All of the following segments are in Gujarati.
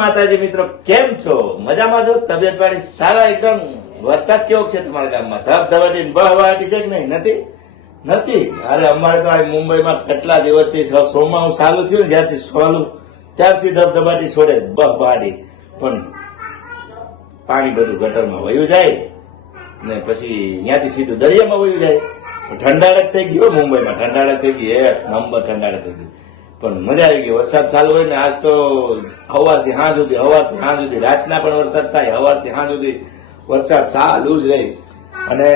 માતાજી મિત્રો, કેમ છો? મજામાં છો? તબિયત પાણી સારા એકદમ? વરસાદ કેવો છે તમારા ગામમાં? ધબધબાટી બહવાટી છે કે નહીં? નથી. અરે અમારે તો આ મુંબઈમાં કેટલા દિવસથી સોમાનું ચાલુ થયું ને, જ્યારથી સોલું ત્યારથી ધબધબાટી છોડે બહવાટી, પણ પાણી બધું ગટરમાં વયું જાય ને પછી ત્યાંથી સીધું દરિયામાં વયું જાય. ઠંડાડક થઈ ગયો મુંબઈમાં, ઠંડાડક થઈ ગઈ, એક નંબર ઠંડાડક થઈ ગઈ. પણ મજા આવી ગઈ. વરસાદ ચાલુ હોય ને, આજ તો સવારથી સાંજ સુધી, રાતના પણ વરસાદ થાય, સવારથી સાંજ સુધી વરસાદ ચાલુ જ રહી. અને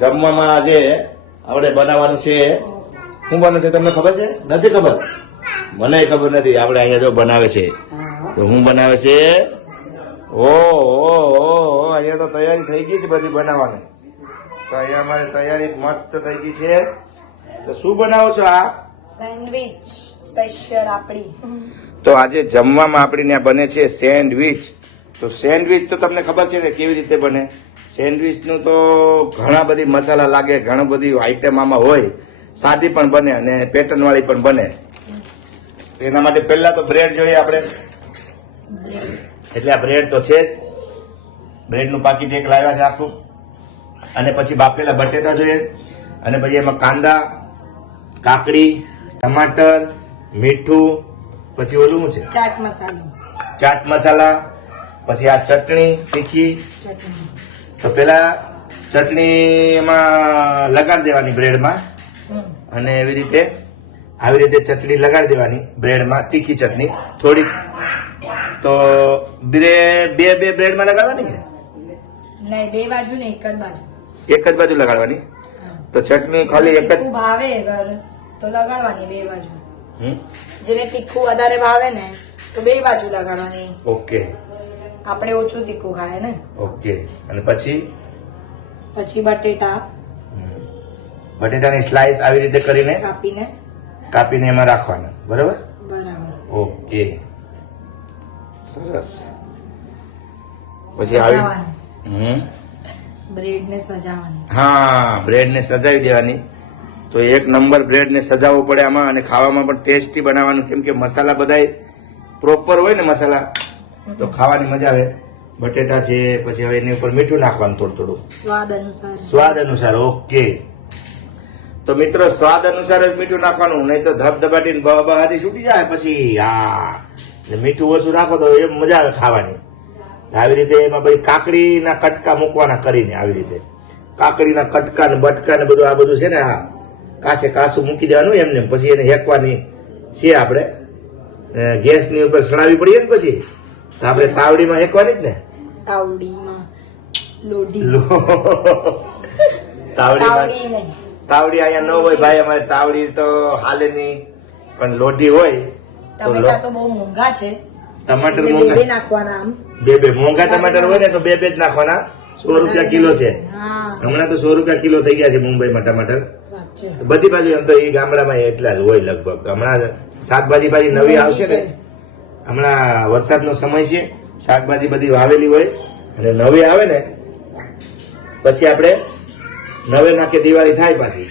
જમવામાં આજે આપણે બનાવવાનું છે, શું બને છે તમને ખબર છે? નથી ખબર? મને ખબર નથી. આપણે અહીંયા જો બનાવે છે, તો શું બનાવે છે? ઓ અહીંયા તો તૈયારી થઈ ગઈ છે બધી બનાવવાની. તો અહીંયા અમારે તૈયારી મસ્ત થઈ ગઈ છે. તો શું બનાવો છો? આ સેન્ડવિચ સ્પેશિયલ આપણી. તો આજે જમવામાં આપણી ત્યાં બને છે સેન્ડવિચ. તો સેન્ડવિચ તો તમને ખબર છે કે કેવી રીતે બને? સેન્ડવિચનું તો ઘણા બધી મસાલા લાગે, ઘણી બધી આઈટમ આમાં હોય. સાદી પણ બને અને પેટર્ન વાળી પણ બને. એના માટે પહેલા તો બ્રેડ જોઈએ આપણે. એટલે આ બ્રેડ તો છે જ. બ્રેડનું પાકીટ એક લાવ્યા છે આખું. અને પછી બાફેલા બટેટા જોઈએ, અને પછી એમાં કાંદા, કાકડી, ટમાટર, મીઠું, પછી ઓલું શું છે? ચાટ મસાલા, પછી આ ચટણી તીખી. તો પેલા ચટણી એમાં લગાડી દેવાની બ્રેડમાં, અને આવી રીતે ચટણી લગાડી દેવાની બ્રેડમાં, તીખી ચટણી થોડીક. તો બે બ્રેડમાં લગાડવાની કે નહીં? બે બાજુ ને એક જ બાજુ. એક જ બાજુ લગાડવાની. તો ચટણી ખાલી એક જ ભાવે તો લગાડવાની બે બાજુ. જેને તીખું વધારે ભાવે ને તો બે બાજુ લગાડવાની. ઓકે. આપણે ઓછું તીખું ખાય ને. ઓકે. અને પછી બટેટાની સ્લાઇસ આવી રીતે કરીને કાપીને એમાં રાખવાના. બરાબર. ઓકે, સરસ. પછી બ્રેડ ને સજાવવાની. હા, બ્રેડ ને સજાવી દેવાની. તો એક નંબર બ્રેડ ને સજાવવું પડે આમાં, અને ખાવામાં પણ ટેસ્ટી બનાવવાનું, કેમ કે મસાલા બધાય પ્રોપર હોય ને મસાલા, તો ખાવાની મજા આવે. બટેટા છે, પછી હવે એની ઉપર મીઠું નાખવાનું થોડું સ્વાદ અનુસાર. ઓકે. તો મિત્રો સ્વાદ અનુસાર જ મીઠું નાખવાનું, નહીં તો ધબધબાટી બહારી છૂટી જાય પછી. મીઠું ઓછું રાખો તો એમ મજા આવે ખાવાની. આવી રીતે એમાં પછી કાકડીના કટકા મૂકવાના કરીને, આવી રીતે કાકડીના કટકા ને બટકા ને બધું આ બધું છે ને, કાસું મૂકી દેવાનું એમને. પછી એને હેકવાની છે આપણે, ગેસની ઉપર સડાવી પડીએ ને પછી, તો આપણે તાવડીમાં હેકવાની જ ને. તાવડી અહીંયા ન હોય ભાઈ, અમારે તાવડી તો હાલે નહીં, પણ લોઢી હોય. ટમેટા તો બહુ મોંઘા છે. ટમાટર મોંઘા નાખવાના, આમ બે મોંઘા ટમાટર હોય ને તો બે જ નાખવાના. 100 રૂપિયા કિલો છે હમણાં. તો 100 રૂપિયા કિલો થઈ ગયા છે મુંબઈમાં ટમાટર. બધી બાજુ એમ તો એ ગામડામાં એટલા જ હોય લગભગ. હમણાં શાકભાજી પાછી નવી આવશે ને, હમણાં વરસાદનો સમય છે, શાકભાજી બધી વાવેલી હોય અને નવી આવે ને પછી આપણે નવે નાખે દિવાળી થાય પાછી.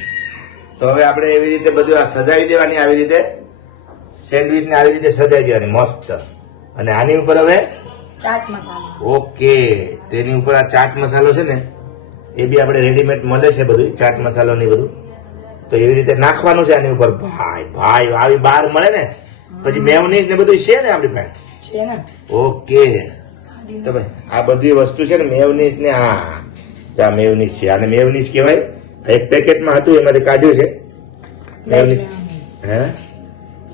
તો હવે આપણે એવી રીતે બધું આ સજાવી દેવાની, આવી રીતે સેન્ડવિચ ને આવી રીતે સજાવી દેવાની મસ્ત. અને આની ઉપર હવે ચાટ મસાલો. ઓકે. તેની ઉપર આ ચાટ મસાલો છે ને, એ બી આપણે રેડીમેડ મળે છે બધું, ચાટ મસાલો ને બધું. તો એવી રીતે નાખવાનું છે આની ઉપર. ભાઈ આવી બહાર મળે ને, પછી મેયોનીઝ ને બધું છે ને આપણી પાસે. ઓકે. તો ભાઈ આ બધી વસ્તુ છે ને, મેયોનીઝ ને આ મેયોનીઝ છે, આને મેયોનીઝ કહેવાય. એક પેકેટમાં હતું એમાંથી કાઢ્યું છે મેયોનીઝ.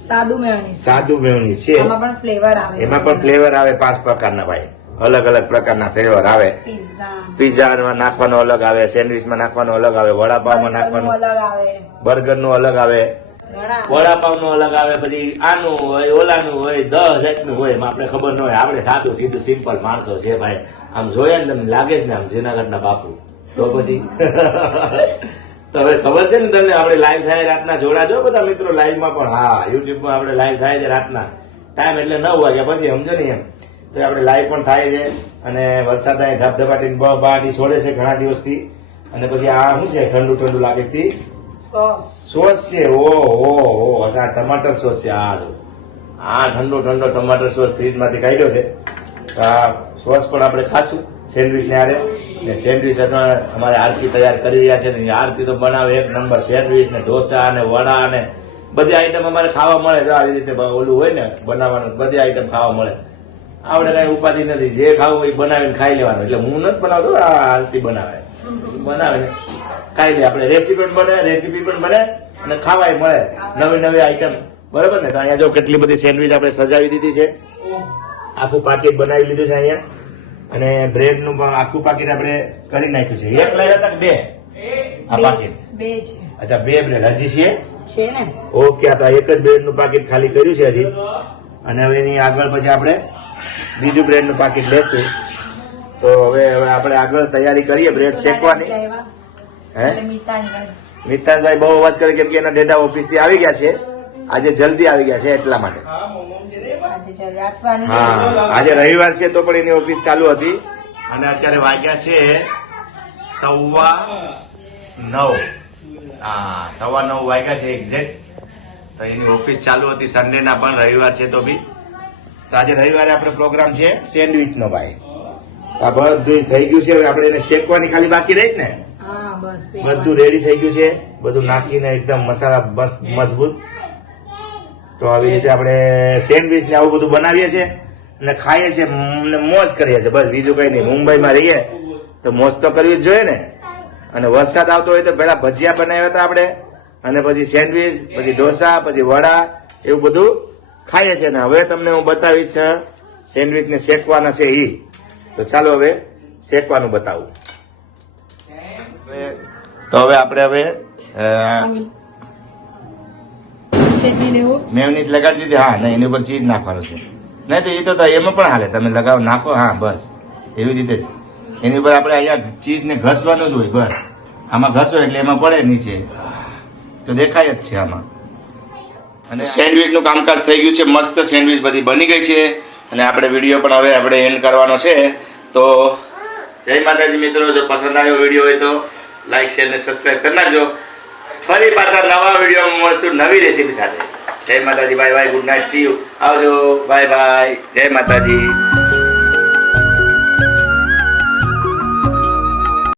સાદું મેયોનીઝ છે. એમાં પણ ફ્લેવર આવે 5 પ્રકારના ભાઈ, અલગ અલગ પ્રકારના ફ્લેવર આવે. પીઝામાં નાખવાનો અલગ આવે, સેન્ડવિચમાં નાખવાનો અલગ આવે, વડાપાવમાં નાખવાનું અલગ આવે, બર્ગર નું અલગ આવે, વડાપાવ નું અલગ આવે, પછી આનું હોય, ઓલાનું હોય, 10 જાતનું હોય. એમાં આપણે ખબર ન હોય, આપણે સાદું સીધું સિમ્પલ માણસો છે ભાઈ. આમ જોયા ને તમને લાગે છે ને આમ જુનાગઢના બાપુ. તો પછી તો હવે ખબર છે ને તમને, આપણે લાઈવ થાય રાતના જોડાજો બધા મિત્રો લાઈવમાં પણ. હા, યુટ્યુબમાં આપણે લાઈવ થાય છે રાતના ટાઈમ, એટલે 9 વાગ્યા પછી, સમજો ને એમ. તો આપણે લાઈવ પણ થાય છે. અને વરસાદ અહીં ધબધબાટી બહાટી છોડે છે ઘણા દિવસથી. અને પછી આ શું છે, ઠંડુ લાગે છે, સોસ છે. ઓ ટમાટર સોસ છે. આ ઠંડો ઠંડો ટમાટર સોસ ફ્રીજમાંથી કાઢ્યો છે. તો આ સોસ પણ આપણે ખાશું સેન્ડવિચ ને આરે. ને સેન્ડવિચ અમારે આરતી તૈયાર કરી રહ્યા છે ને આરતી તો બનાવે એક નંબર. સેન્ડવિચ ને ઢોસા ને વડા ને બધી આઈટમ અમારે ખાવા મળે છે. આવી રીતે ઓલું હોય ને બનાવવાનું બધી આઈટમ ખાવા મળે. આપણે કઈ ઉપાધિ નથી, જે ખાવું એ બનાવીને ખાઈ લેવાનું. એટલે હું નથી બનાવતો, આ આરતી બનાવે ને ખાઈ લે. આપણે રેસીપી પણ બને અને ખાવાય મળે નવી નવી આઈટમ. બરોબર ને? તો અહીંયા જો કેટલી બધી સેન્ડવિચ આપણે સજાવી દીધી છે. આખું પાકેટ બનાવી લીધું છે અહીંયા. અને બ્રેડ નું પણ આખું પાકેટ આપણે કરી નાખ્યું છે. એક લાવ્યા હતા કે બે? આ પાકેટ બે છે. અચ્છા, બે બ્રેડ હજી છે ને? ઓકે, આ તો એક જ બ્રેડ નું પાકેટ ખાલી કર્યું છે હજી. અને હવે એની આગળ પછી આપણે બીજું બ્રેડ નું પાકેટ લેશું. તો હવે આપણે આગળ તૈયારી કરીએ બ્રેડ શેકવાની. હે મિતાનભાઈ બહુ અવાજ કરે કેમ કે એના ડેટા ઓફિસ થી આવી ગયા છે. આજે જલ્દી આવી ગયા છે એટલા માટે. હા, આજે રવિવાર છે તો પણ એની ઓફિસ ચાલુ હતી. અને અત્યારે વાગ્યા છે 9:15. હા, 9:15 વાગ્યા છે એક્ઝેક્ટ. તો એની ઓફિસ ચાલુ હતી. સન્ડે ના પણ રવિવાર છે તો બી. તો આજે રવિવારે આપણો પ્રોગ્રામ છે સેન્ડવિચ નો ભાઈ. આ બધું થઈ ગયું છે. હવે આપણે એને શેકવાની ખાલી બાકી રહી ને. બધું રેડી થઈ ગયું છે. બધું નાખીને એકદમ મસાલા બસ મજબૂત. તો આવી રીતે આપણે સેન્ડવિચ ને આવું બધું બનાવીએ છીએ અને ખાઈએ છીએ ને મોજ કરીએ છીએ. બસ બીજું કઈ નહીં. મુંબઈમાં રહીએ તો મોજ તો કરવી જ જોઈએ ને. અને વરસાદ આવતો હોય તો પેલા ભજીયા બનાવ્યા હતા આપણે, અને પછી સેન્ડવિચ, પછી ઢોસા, પછી વડા, એવું બધું ખાઈએ છીએ. ને હવે તમને હું બતાવીશ સેન્ડવિચ ને શેકવાના છે ઈ. તો ચાલો હવે શેકવાનું બતાવું. તો હવે આપણે મેયોનીઝ લગાડી દીધી. હા, નહીં એની ઉપર ચીઝ નાખવાનું છે. નહીં તો એ તો એમાં પણ હાલે, તમે લગાવો નાખો. હા, બસ એવી રીતે જ એની ઉપર આપણે અહીંયા ચીઝ ને ઘસવાનું જ હોય. બસ આમાં ઘસો એટલે એમાં પડે નીચે તો દેખાય જ છે આમાં. અને સેન્ડવિચ નું કામકાજ થઈ ગયું છે. મસ્ત સેન્ડવિચ બધી બની ગઈ છે. અને આપણે વિડીયો પણ હવે આપણે એન્ડ કરવાનો છે. તો જય માતાજી મિત્રો, જો પસંદ આવ્યો વિડીયો હોય તો લાઈક શેર ને સબસ્ક્રાઈબ કરી નાખજો. ફરી પાછા નવા વિડીયોમાં મળશું નવી રેસીપી સાથે. જય માતાજી, bye bye, good night, C you, આવજો, બાય બાય, જય માતાજી.